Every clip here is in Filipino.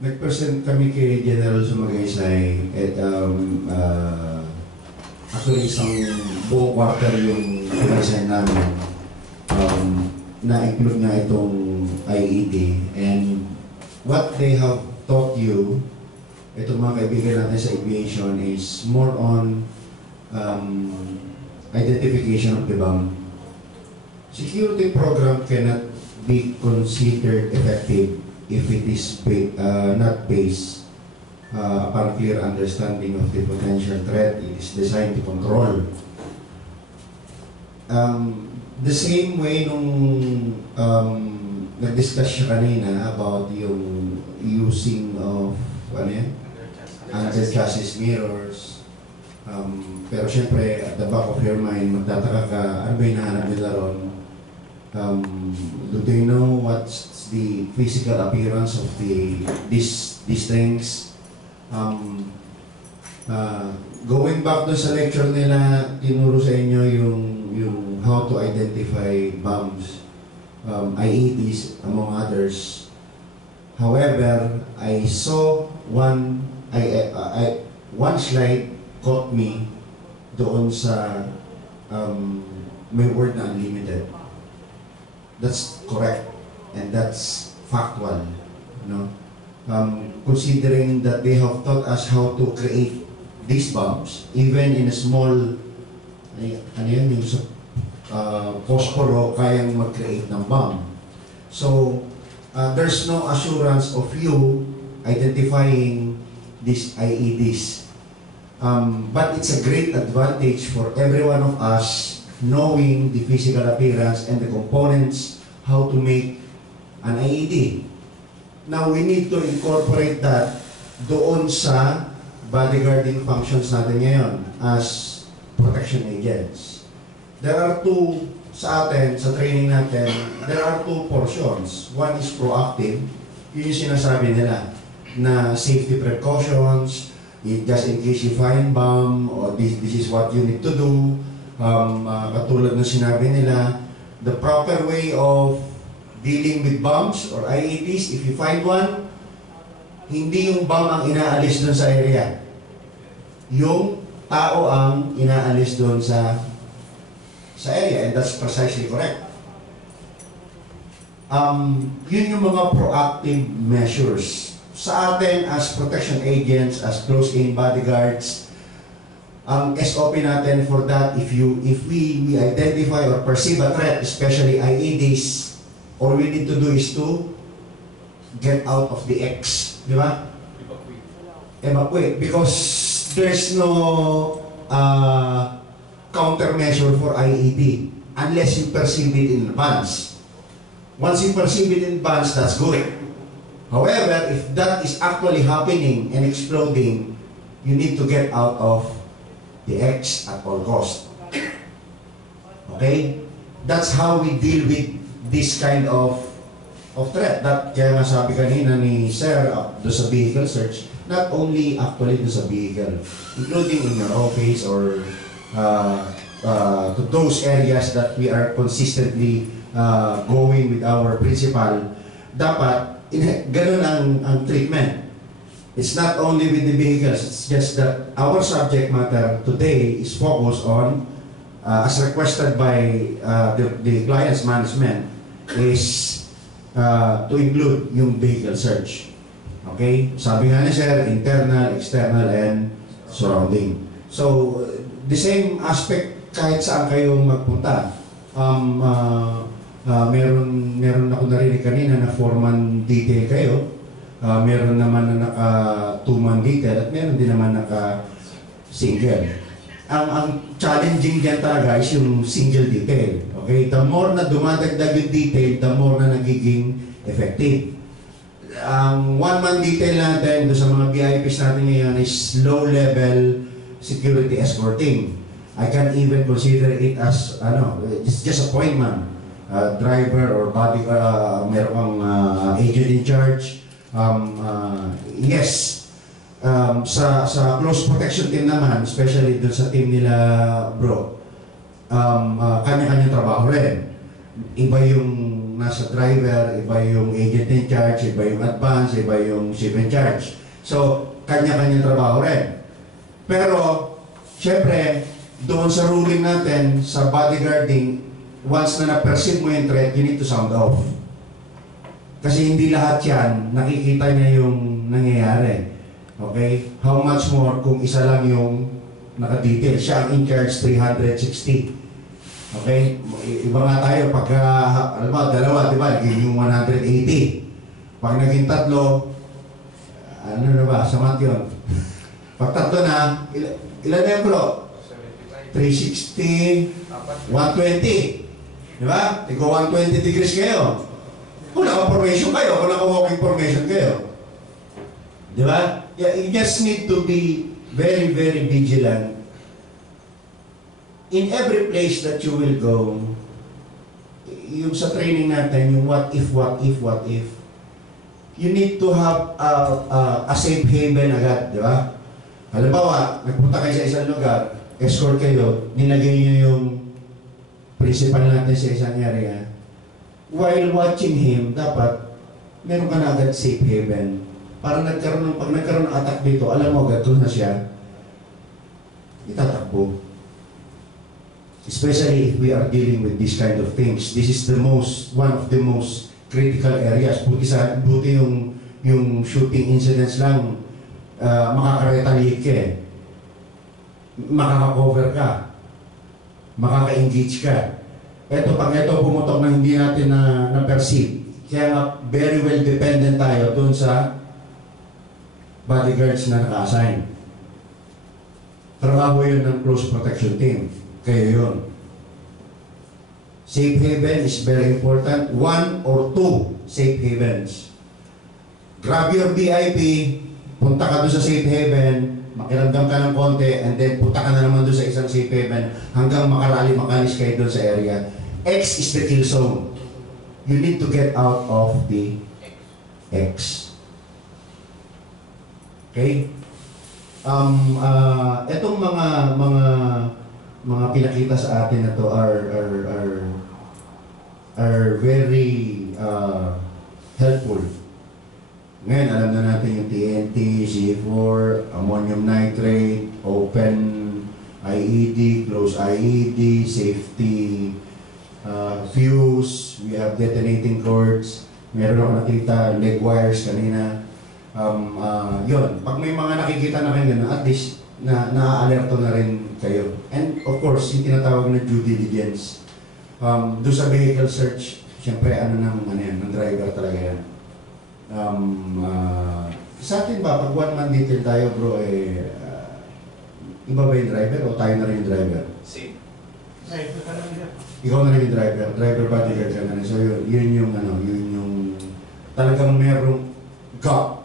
Nag-present kami kay General Sumagaysay at actually isang buong quarter yung pinag-sign namin. Na-include nga itong IED, and what they have taught you, itong mga kaibigan natin sa aviation, is more on identification of the bomb. Security program cannot be considered effective if it is not based upon clear understanding of the potential threat it is designed to control. The same way nung nag-discuss siya kanina about yung using of under chassis mirrors. Pero syempre, at the back of your mind, magtataka ka, ano ba hinahanap nila ron? Do they know what's the physical appearance of these things? Going back to sa lecture nila, tinuro sa inyo yung how to identify bombs, IEDs among others. However, I saw one slide caught me doon sa may word na unlimited. That's correct, and that's factual, no? Considering that they have taught us how to create these bombs, even in a small, yung posporo, kayang mag-create ng bomb. So, there's no assurance of you identifying these IEDs. But it's a great advantage for every one of us knowing the physical appearance and the components, how to make an IED. Now, we need to incorporate that doon sa bodyguarding functions natin ngayon as protection agents. There are two, sa atin, sa training natin, there are two portions. One is proactive, yun yung sinasabi nila, na safety precautions, just in case you find bomb, or this is what you need to do. Katulad ng sinabi nila, the proper way of dealing with bombs or IEDs, if you find one, hindi yung bomb ang inaalis doon sa area. Yung tao ang inaalis doon sa area, and that's precisely correct. Yun yung mga proactive measures. Sa atin as protection agents, as close-in bodyguards, ang SOP natin for that, if we identify or perceive a threat, especially IEDs, all we need to do is to get out of the X, di ba? Evacuate. Because there's no countermeasure for IED unless you perceive it in advance. Once you perceive it in advance, that's good. However, if that is actually happening and exploding, you need to get out of the X at all cost. Okay? That's how we deal with this kind of threat. That kaya nga sabi kanina ni Sir do sa vehicle search, not only actually do sa vehicle, including in your office or to those areas that we are consistently going with our principal, dapat ganun ang treatment. It's not only with the vehicles, it's just that our subject matter today is focused on, as requested by the client's management, is to include yung vehicle search. Okay? Sabi nga ni Sir, internal, external, and surrounding. So, the same aspect kahit saan kayong magpunta. Meron ako narinig kanina na 4-man detail kayo. Meron naman na naka 2-man detail at meron din naman naka single. Ang challenging diyan talaga is yung single detail. Okay? The more na dumadagdag yung detail, the more na nagiging effective. Ang 1-man detail natin sa mga VIPs natin ngayon is low-level security escorting. I can even consider it as, it's just a point man. Driver or body, meron kang agent in charge. Yes, sa close protection team naman, especially dun sa team nila bro, kanya-kanyang trabaho rin. Iba yung nasa driver, iba yung agent in charge, iba yung advance, iba yung ship in charge. So, kanya-kanyang trabaho rin. Pero, syempre, doon sa ruling natin, sa bodyguarding, once na na-perceive mo yung threat, you need to sound off. Kasi hindi lahat yan, nakikita niya yung nangyayari. Okay? How much more kung isa lang yung naka-detail. Siya ang in charge 360. Okay? Iba nga tayo, pagka, alam mo, dalawa, di ba? Naging yung 180. Pag naging tatlo, ano na ba? Samat yun. Pag tatlo na, ilan na yun bro? 360, 120. Di ba? Ikaw 120 degrees kayo. Kung naka-formation kayo, kung naka-walking formation kayo. Di ba? Yeah, you just need to be very, very vigilant. In every place that you will go, yung sa training natin, yung what if, you need to have a safe haven agad, di ba? Halimbawa, nagpunta kayo sa isang lugar, escort kayo, nilagay niyo yung principal natin sa isang area. While watching him, dapat meron ka na agad safe haven. Para pag nagkaroon ng attack dito, alam mo agad doon na siya, itatakbo. Especially if we are dealing with this kind of things. This is one of the most critical areas. Buti yung shooting incidents lang, makaka-retaliate ka eh. Makaka-cover ka. Makaka-engage ka. Pag ito pumutok na hindi natin na-perceive. Kaya nga, very well dependent tayo dun sa bodyguards na naka-assign. Trabaho yun ng close protection team. Kayo yun. Safe haven is very important. 1 or 2 safe havens. Grab your VIP, punta ka doon sa safe haven, makiramdam ka ng konti, and then punta ka na naman doon sa isang safe haven hanggang makalis kayo doon sa area. X is the kill zone. You need to get out of the X. Okay? Etong mga pinakita sa atin na to are very helpful. Ngayon, alam na natin yung TNT, C4, ammonium nitrate, open IED, close IED, safety, fuse, we have detonating cords, meron ako nakita, leg wires kanina. Yun, pag may mga nakikita na kayo na at least na-alerto na rin kayo. And of course, yung tinatawag na due diligence. Doon sa vehicle search, siyempre ng driver talaga yan. Sa atin ba, pag one man detail tayo bro, iba ba yung driver o tayo na rin yung driver? Same. Ikaw na rin yung driver bodyguard ka na rin. So yun yung talagang merong gap.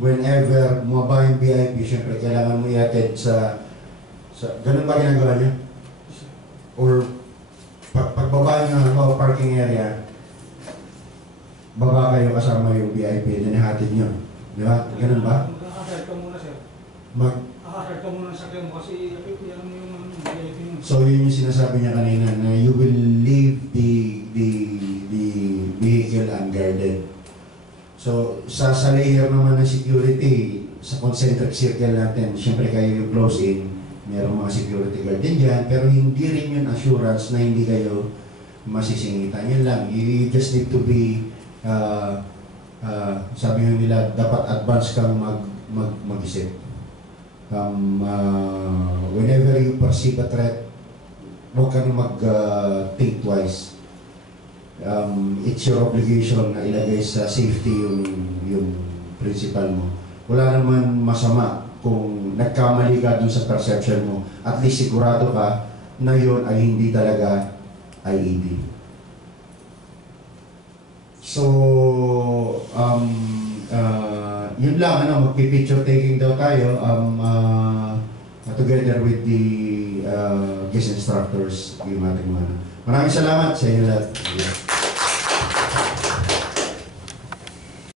Whenever mababa yung VIP, siyempre kailangan mo i-attend sa ganun ba ginagawa niya? Or pagbaba nyo parking area, baba kayo kasama yung VIP, then ihatid nyo. Di ba? Ganun ba? Mag-a-assert ka muna, sir. Mag-a-assert ka muna sa sakyan mo kasi yan mo yung VIP mo. So yun yung sinasabi niya kanina na you will leave the vehicle unguarded. So sa layer naman ng security, sa concentric circle natin, syempre kayo yung close in, mayroong mga security guard din dyan, pero hindi rin yun assurance na hindi kayo masisingitan. Yun lang, you just need to be sabi nila, dapat advance kang mag-isip. Whenever you perceive a threat, huwag kang mag-think twice. It's your obligation na ilagay sa safety yung principal mo. Wala naman masama kung nagkamali ka dun sa perception mo. At least sigurado ka na yun ay hindi talaga IED. So, yun lang, magpi-picture taking daw tayo together with the guest instructors, yung ating mga. Maraming salamat sa inyo lahat.